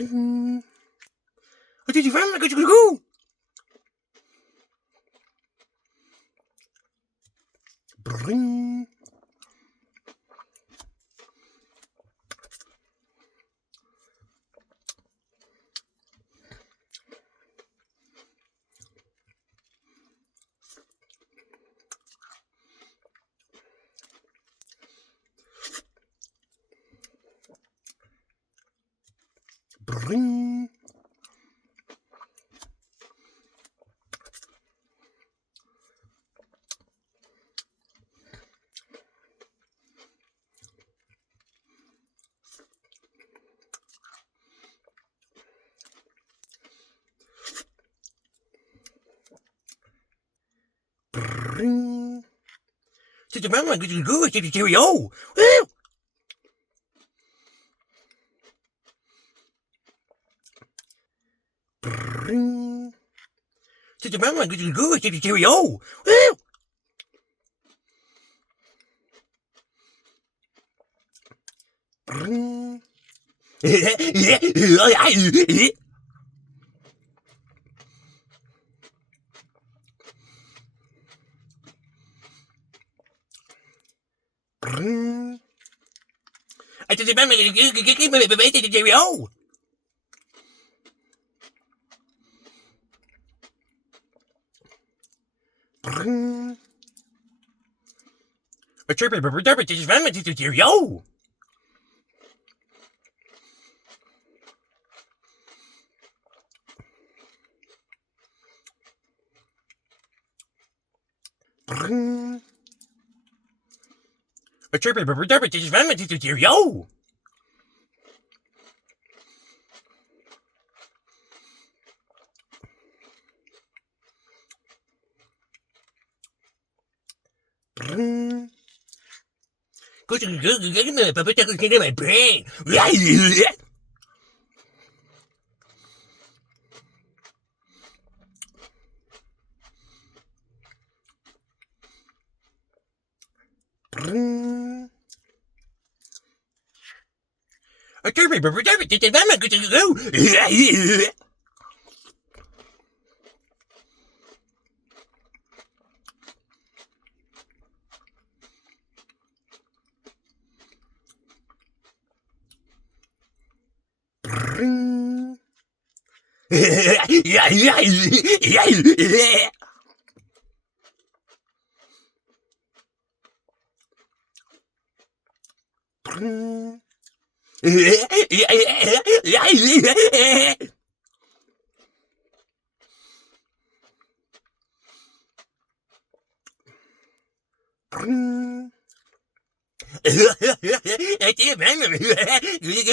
Bring. What did you find? Go. Bring. Bring. Bring. Sit your mama, good, get your cheerio. Woo! Bring. Sit your mama, good, get your cheerio. Woo! Bring. Bring. I said, "Mama, get your cheerio." Bring. A chirpy, but just mama, get your cheerio. Bring. A chirpy, but just mama, get your cheerio. Bring. Go to my brain. Bring. A chirpy, but just mama, get your cheerio. Bring. Bring.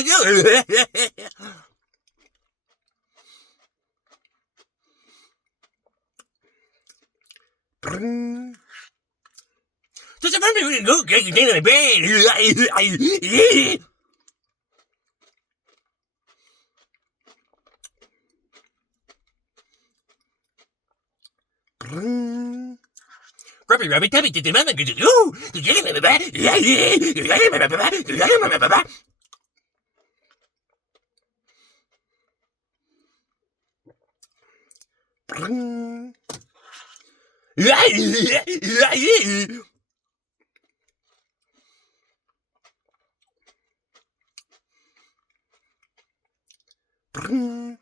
Bring. Bring. Does it remember go get in my brain? Bring. Grubby rabbit tabby did the man get it. Ooh, you get me back. Bring. Bring.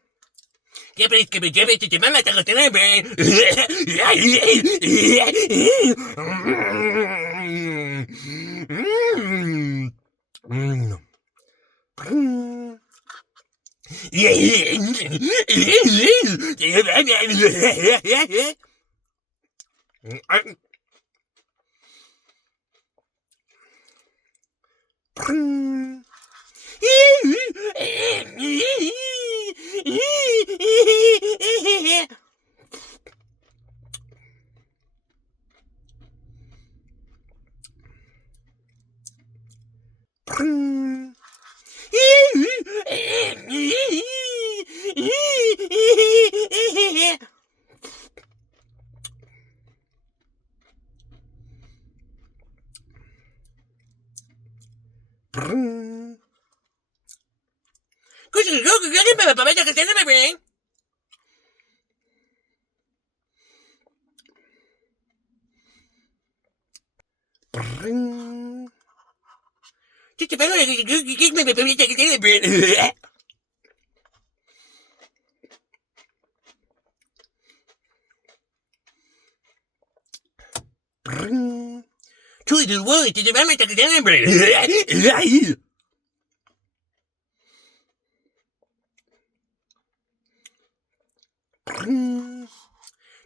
Give it to the mama to the brain. Bring. Bring. To the world, to the moment, to the bring.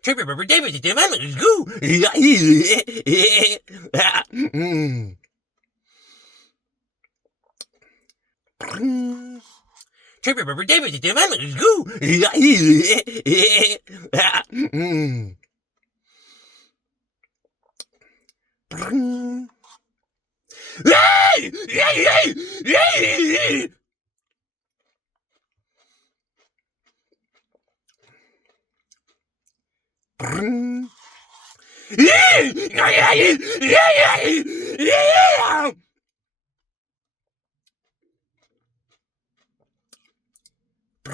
Chirpy rubber David, to the moment, go. Bring. Chirpy rubber David, to the moment, go. Bring. Bring. Bring.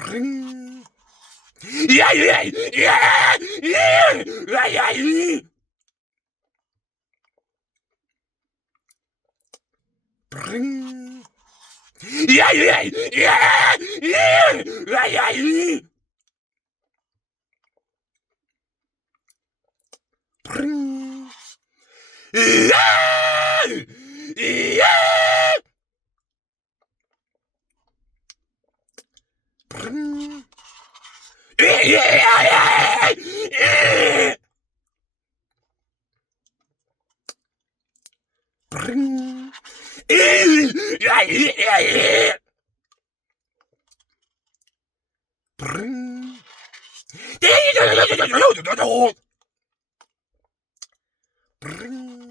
Bring. Bring. Bring. Bring. Bring. Bring.